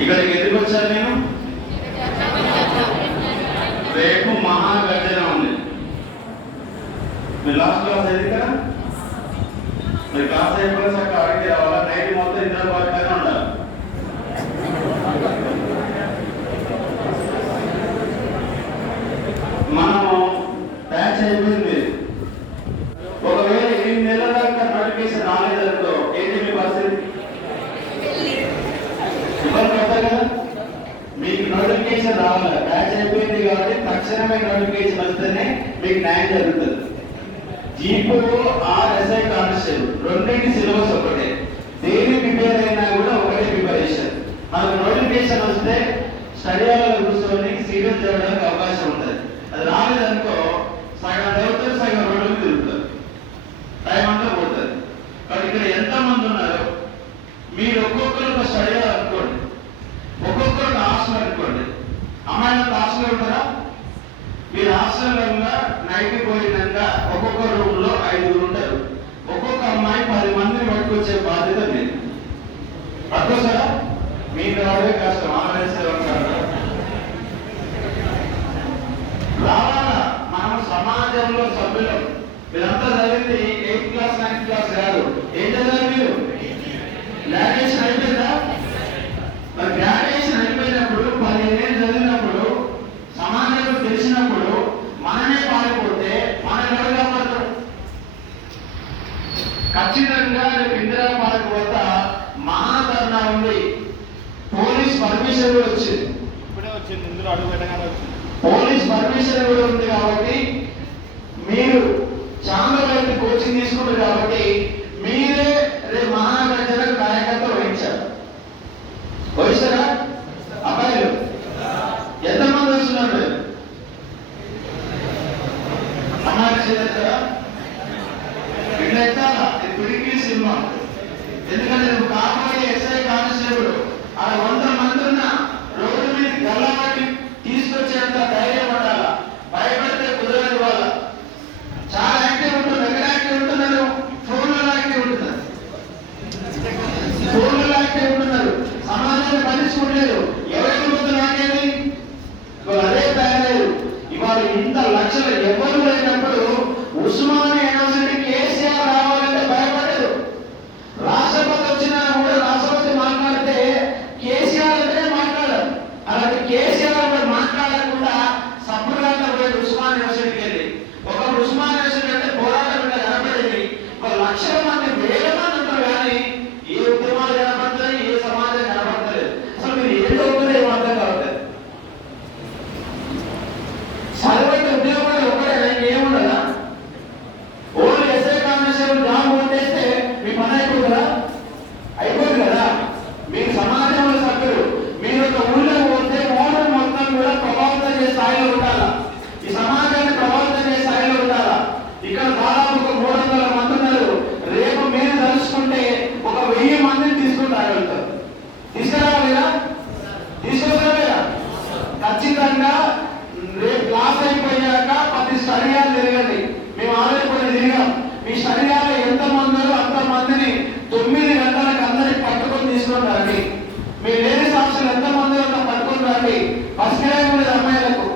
ఇక్కడికి ఎందుకు వచ్చాను నేను? రేపు మహాగర్జన ఉంది. మీరు లాస్ట్ క్లాస్ అయింది కదా, మీరు క్లాస్ అయిపోయిన చక్కగా అడిగి రావాలా. నైట్ మొత్తం ఇద్దరు పార్టీగానే ఉండాలి. మనము బ్యాచ్ అయిపోయింది. ఒకవేళ 8 నెలల దాకా నోటిఫికేషన్ రాలేదనుకో ఏంటి మీ పరిస్థితి? ఇబ్బంది పడతారు కదా. మీకు నోటిఫికేషన్ రావాలి, బ్యాచ్ అయిపోయింది కాబట్టి తక్షణమే నోటిఫికేషన్ వస్తేనే మీకు న్యాయం జరుగుతుంది. జీపో ఎస్ఐ కానిస్టేబుల్ రెండింటి సిలబస్ ఒకటే. దేని ప్రిపేర్ అయినా కూడా ఒకటే ప్రిపరేషన్. మనకు నోటిఫికేషన్ వస్తే స్టడీ హాల్లో కూర్చొని సీరియస్ చేయడానికి అవకాశం ఉంటుంది. అది రాలేదనుకో సగం చదువుతారు, సగం రోడ్డు తిరుగుతారు, టైం అంతా పోతుంది. కాబట్టి ఇక్కడ ఎంతమంది ఉన్నారు? మీరు ఒక్కొక్కరు ఒక స్టడీ హాల్ అనుకోండి, ఒక్కొక్కరు ఒక హాస్టల్ అనుకోండి. అమ్మాయిలకు హాస్టల్ ఉంటారా? మీరు హాస్టల్లో నైట్ పోయినాక ఒక్కొక్క రూమ్ లో 5 ఉంటారు. ఒక్కొక్క అమ్మాయి 10 మందిని పట్టుకొచ్చే బాధ్యత మీరు. అర్థం సార్? మీరు రావడే కష్టం. రావాలా? మనం సమాజంలో సభ్యులం. మీరంతా చదివింది 8th క్లాస్ 9th క్లాస్ కాదు. ఏం చదివారు మీరు? గ్రాడ్యుయేషన్ అయిపోయిందా? మరి గ్రాడ్యుయేషన్ అయిపోయినప్పుడు 15 ఏళ్ళు చదివినప్పుడు సమాజంలో తెలిసినప్పుడు మనమే పారిపోతే మనం ఎవరు కాపాడతారు? ఖచ్చితంగా రేపు ఇందిరా పార్క్ వద్ద మహాధర్నా ఉంది. పోలీస్ పర్మిషన్ కూడా వచ్చింది, ఇప్పుడే వచ్చింది, ఇందులో అడుగు పెట్టగానే వచ్చింది. పోలీస్ పర్మిషన్ కూడా ఉంది కాబట్టి మీరు చాలా మంది కోచింగ్ తీసుకుంటారు కాబట్టి మీరే రేపు మహాగర్జన నాయకత్వం వహించారు. వహిస్తారా? అబ్బాయిలు ఎంతమంది వస్తున్నారు? సినిమా ఎందుకంటే నువ్వు కాబోయే ఎస్ఐ కానిస్టేబుల్ ఆ 100 మంది ఉన్న రోడ్డు మీద గల్లబట్టి తీసుకొచ్చేంత ధైర్యం ఉండాలా. భయపడితే కుదరని వాళ్ళ చాలా యాక్టివ్ ఉంటుంది. ఎక్కడ యాక్టివ్ ఉంటున్నారు? ఫోన్లలో యాక్టివ్ ఉంటున్నారు, ఫోన్లలో యాక్టివ్ ఉంటున్నారు. సమాజాన్ని పట్టించుకోలేదు. ఎవరికి ముందు నాకేది ఇవాళ అదే తయారయ్యారు. ఇవాళ ఇంత లక్షలు ఎవరు లేనప్పుడు ఉస్మానియా యూనివర్సిటీ కేసీఆర్ రావాలంటే భయపడలేదు. రాష్ట్రపతి వచ్చినా కూడా రాష్ట్రపతి మాట్లాడితే కేసీఆర్ అంటే మాట్లాడారు. అలాంటి కేసీఆర్ మాట్లాడకుండా సంప్రదాయంగా పోయి ఉస్మానియా యూనివర్సిటీకి వెళ్ళి ఒక ఉస్మానియా యూనివర్సిటీ అంటే పోరాటం మీద కనపడేది. 1 లక్షల మంది 1000 మంది ఉంటారు కానీ ఏ ఉద్యమాలు కనపడతాయి, ఏ సమాజం కనపడతలేదు. అసలు మీరు ఏం చదువుతుందో ఏం అర్థం కావట్లేదు. చదివైతే ఉద్యోగం ఒకటే ఏముండదా? ఓన్లీ ఎస్ఐ కానిస్టేబుల్ జాబ్ కొట్టేస్తే మీ పని అయిపోతుందా? అయిపోతుంది కదా. మీరు సమాజంలో సభ్యులు. మీరు ఒక ఊళ్ళో పోతే ఊళ్ళో మొత్తం కూడా ప్రభావితం చేసే స్థాయిలో ఉండాలా. ఈ సమాజాన్ని ప్రభావితం చేసే స్థాయిలో ఉండాలా. ఇక్కడ దాదాపు ఒక 300 మంది ఉన్నారు. రేపు మీరు తలుచుకుంటే ఒక 1000 మందిని తీసుకుని రాగలుగుతారు. తీసుకురావాలిరా? తీసుకొస్తారా? ఖచ్చితంగా రేపు క్లాస్ అయిపోయాక 10 స్టడీ హాల్ తిరగండి. మేము ఆల్రెడీ కొన్ని తిరిగాం. మీ స్టడీ హాల్ ఎంతమంది అంతమందిని 9 గంటలకు అందరికి పట్టుకొని తీసుకొని రండి. మీ లేడీస్ హాస్టల్ ఎంతమంది అంత పట్టుకొని రండి. బస్ కిరాయి ఉండేది అమ్మాయిలకు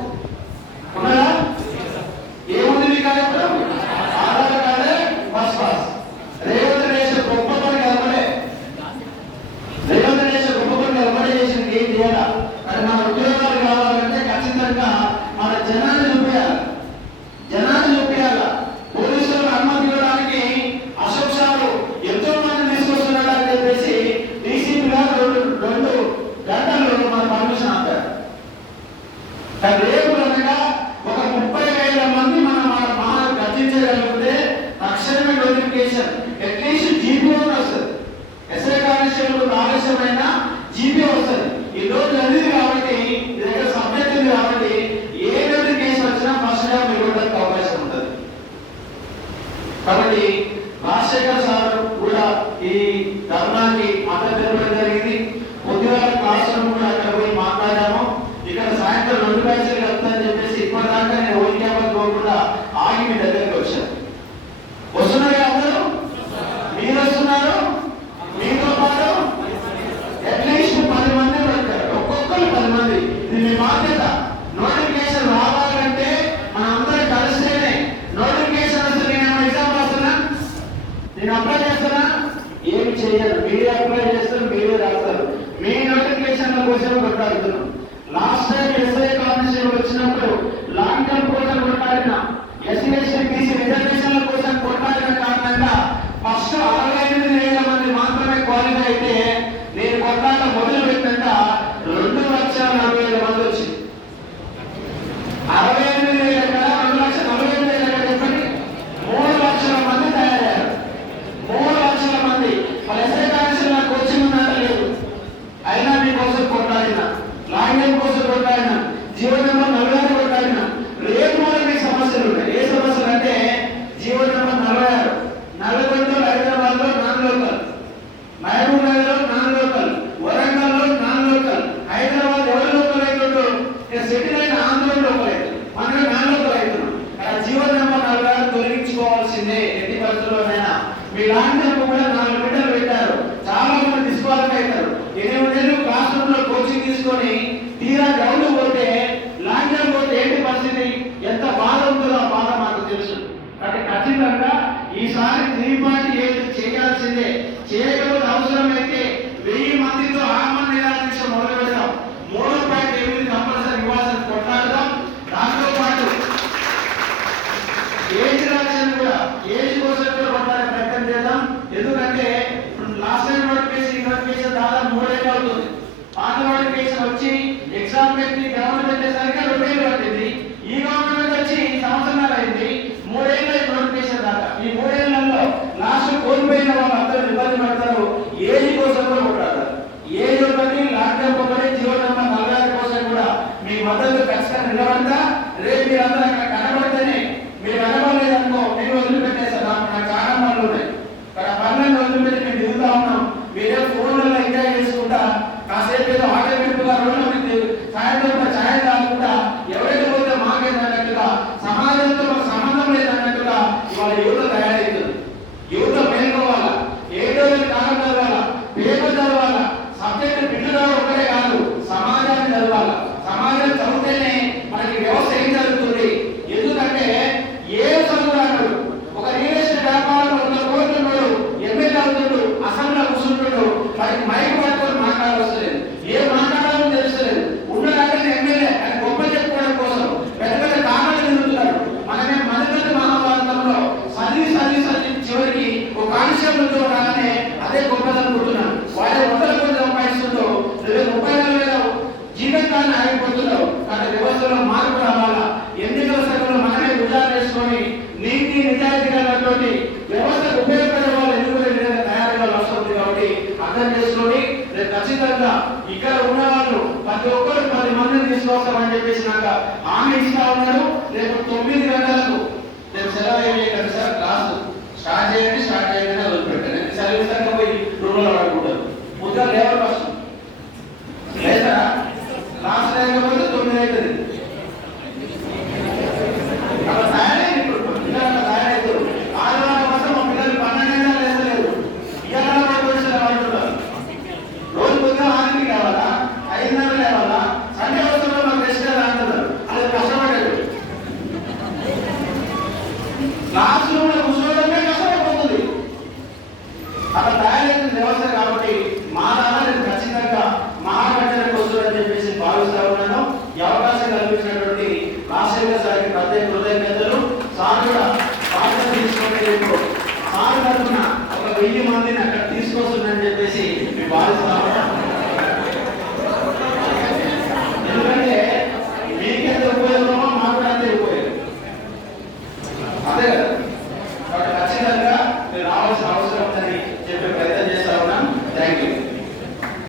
ఉన్నారా? ఏముంది మీకు? ఆధార్ కార్డే బస్ పాస్. రేవంత్ రేషన్ గొప్ప పని కలపడే. రేవంత్ రేషన్ గొప్ప పని కలపడే చేసింది ఏం చేయాలా? అంటే మన ఉద్యోగాలు కావాలంటే ఖచ్చితంగా మన జనాన్ని చూపించాలి. జనాన్ని చూపించాల. పోలీసులకు అనుమతి ఇవ్వడానికి అశోక్షాలు ఎంతో మంది తీసుకొస్తున్నాడని చెప్పేసి డీసీపీ గారు 2 గంటల్లో మన పర్మిషన్ ఆపారు. రేపు అనగా ఒక 30,000 మంది మనం గర్జించగలిగితే తక్షణమే నోటిఫికేషన్ అట్లీస్ట్ జీపీ వస్తుంది. ఎస్ఐ కానిస్టేబుల్ ఆలస్యమైన జీపీ వస్తుంది. ఈ రోజు చదివింది కాబట్టి మీ దగ్గర సబ్జెక్ట్ ఉంది కాబట్టి ఏ నోటిఫికేషన్ వచ్చినా ఫస్ట్ గా మీరు ఇవ్వడానికి అవకాశం ఉంటుంది. కాబట్టి రాజశేఖర్ సార్ కూడా ఈ ధర్నాకి మద్దతు తెలపడం జరిగింది. పొద్దుగాల క్లాస్ రూమ్ కూడా అక్కడ పోయి మాట్లాడాము. ఇక్కడ సాయంత్రం 2 బ్యాచ్లు కోసం కొట్లాడుతున్నాం. లాస్ట్ టైం ఎస్ఐ కానిస్టేబుల్ వచ్చినప్పుడు లాంగ్ టర్మ్ కోసం కొట్లాడిన, ఎస్సీ ఎస్టీ బీసీ రిజర్వేషన్ల కోసం కొట్లాడిన కారణంగా ఫస్ట్ 68,000 మంది మాత్రమే క్వాలిఫై అయితే నేను కొట్లాట మొదలు పెట్టాక 2,40,000 మంది వచ్చింది. 68,000 కదా, 2,40,000 చెప్పండి, 3,00,000 మంది తయారయ్యారు. 3,00,000 మంది వాళ్ళ ఎస్ఐ కానిస్టేబుల్ కోచింగ్ ఉన్నట్టు లేదు. అయినా మీకోసం కొట్లాడిన, లాంగ్ టర్మ్ కోసం కొట్లాడిన, జీవో నెంబర్ 46 కొట్లాడిన. రేపు కూడా మీకు సమస్యలు ఉన్నాయి. ఏ సమస్యలు అంటే జీవో నెంబర్ 46, నల్గొండలో, హైదరాబాద్ లో నాన్ లోకల్, మహబూబ్ నగర్ లో నాన్ లోకల్, వరంగల్ లో నాన్ లోకల్. హైదరాబాద్ ఎవరు లోకల్ అవుతుందో సెటిల్ అయిన ఆంధ్రలో లోకల్ అవుతుంది, మనమే నాన్ లోకల్ అవుతున్నాం. జీవో నెంబర్ 46 తొలగించుకోవాల్సిందే ఎట్టి పరిస్థితుల్లోనైనా. మీ లాంగ్ టర్మ్ కూడా 4 మీటర్లు పెట్టారు, చాలా మంది డిస్క్వాలిఫై అవుతారు. 8 నెలలు క్లాస్ రూమ్ లో కోచింగ్ తీసుకొని తీరా గ్రౌండ్ పోతే, లాంగ్ టర్మ్ పోతే ఏంటి పరిస్థితి, ఎంత బాధ ఉంటుందో ఆ బాధ మాకు తెలుసు. కాబట్టి ఖచ్చితంగా ఈసారి 3.8 చేయాల్సిందే. చేయకపోతే అవసరమైతే 1000 మందితో ఆమరణ నిరాదీక్ష మొదలు పెడతాం. 3.8 కంపల్సరీ ఇవ్వాల్సిన కొట్లాడదాం. దాంతో పాటు ఏజ్ రిలాక్సేషన్ కూడా, ఏజ్ కోసం కూడా కొట్లాడే ప్రయత్నం చేద్దాం. ఎందుకంటే లాస్ట్ టైం నోటిఫికేషన్ దాదాపు 3 ఏళ్ళు అవుతుంది. పాత నోటిఫికేషన్ వచ్చి ఎగ్జామ్ పెట్టి గవర్నమెంట్ పెట్టేసరికి 2 ఏళ్ళు పట్టింది. ఈ గవర్నమెంట్ వచ్చి సంవత్సరాలు అయింది, 3 ఏళ్ళు నోటిఫికేషన్ దాకా. ఈ 3 ఏళ్లలో లాస్ట్ కోల్పోయిన వాళ్ళందరూ ఇబ్బంది పడతారు. ఏజ్ కోసం కూడా కొట్లాడతారు. ఏజ్ ఒకటి, లాంగ్ టర్మ్ ఒకటి, జీవో నెంబర్ 46 కోసం కూడా మీ మద్దతు ఖచ్చితంగా నిలబడతా. రేపు మీరందరూ అక్కడ కనబడితేనే, మీరు కనబడలేదనుకో నేను వదిలిపెట్టేస్తాను. నాకు చాలా పనులు ఉన్నాయి. అక్కడ పనులను వదిలిపెట్టి మేము దిగుతా ఉన్నాం. మీరే ఫోన్లలో ఎంజాయ్ చేసుకుంటా కాసేపు ఏదో ఆటోమేటిక్గా రోడ్ల సాయంత్రం ఛాయ్ తాగుకుంటా ఎవరైతే పోతే మాకేదన్నట్టుగా, సమాజంతో సంబంధం లేదన్నట్టుగా ఇవాళ యువత తయారవుతుంది. యువత మేల్కోవాలా, ఏదో కాలం చదవాలా, పేపర్ చదవాలా, సబ్జెక్టు బిడ్డగా ఒకటే కాదు, సమాజాన్ని చదవాలా. సమాజం చదివితేనే మనకి వ్యవస్థ ఏం జరుగుతుంది. ఎందుకంటే ఏ చదువురాడు, ఒక రియల్ ఎస్టేట్ వ్యాపారంలో 100 కోట్లు ఉన్నాడు, ఎమ్మెల్యే అవుతుండు, అసెంబ్లీలో కూర్చుంటున్నాడు, మనకి మైక్ పట్టుకొని మాట్లాడవస్తలేదు, ఏ మాట్లాడాలో తెలుస్తలేదు. ఉన్నదంటే ఎమ్మెల్యే అని గొప్ప చెప్పుకోవడం కోసం పెద్ద పెద్ద కామెంట్లు తిరుగుతున్నాడు. మనమే మనకంటే మహాభారతంలో చదివి చివరికి ఒక కానిస్టేబుల్తో రాగానే అదే గొప్పదనుకుంటున్నాను. వాళ్ళే 100 కోట్లు సంపాదిస్తుందో 34,000 జీవితాన్ని ఆగిపోతున్నావు. కానీ వ్యవస్థలో మార్పు రావాలా. ఎన్నికల సంఘంలో మనమే విధానం వేసుకొని నీతి నిజాయితీగా వ్యవస్థకు ఉపయోగపడే వాళ్ళు ఎన్నికల విధంగా తయారుగా వస్తుంది. కాబట్టి అర్థం చేసుకొని రేపు ఖచ్చితంగా ఇక్కడ ఉన్న వాళ్ళు ప్రతి ఒక్కరు 10 మందిని తీసుకొస్తామని చెప్పేసి నాకు హామీ ఇస్తా ఉన్నారు. రేపు 9 గంటలకు రేపు సెలవు వేయకండి సార్, క్లాసు స్టార్ట్ చేయండి వదిలిపెట్టండి. సెలవు ఇస్తాక పోయి రూమ్లో పడుకుంటారు. ముద్ర లేవర్ ఫస్ట్ లేదా క్లాస్ లేకపోతే 9 అవుతుంది. అక్కడ తయారైంది. ఇప్పుడు పిల్లలు తయారవుతారు. ఆదివారం కోసం మా పిల్లలు 12 గంటలు లేస్తలేదు. ఇవాళ అంటున్నారు రోజు పొద్దున 6కి కావాలా, 5:30 లేవాలా, సండే వస్తున్నా మాకు రెస్ట్ అంటున్నారు. అది కష్టపడేది. క్లాస్ రూమ్ లో కూర్చోవడమే కష్టమైపోతుంది. అక్కడ తయారైంది వ్యవస్థ. కాబట్టి మా దాన్ని ఖచ్చితంగా మహాగఠనకు వస్తుందని చెప్పేసి భావిస్తా ఉన్నాను. ఈ అవకాశం కల్పించినటువంటి రాజశేఖర్ సార్కి ప్రత్యేక కృతజ్ఞతలు. సార్ కూడా బాధ్యత తీసుకొని సార్ తరఫున ఒక 1000 మందిని అక్కడ తీసుకొస్తుందని చెప్పేసి మేము భావిస్తా ఉన్నాం. ఎందుకంటే మీకెంత ఉపయోగమో మాకు అంతే ఉపయోగం, అదే కదా. కాబట్టి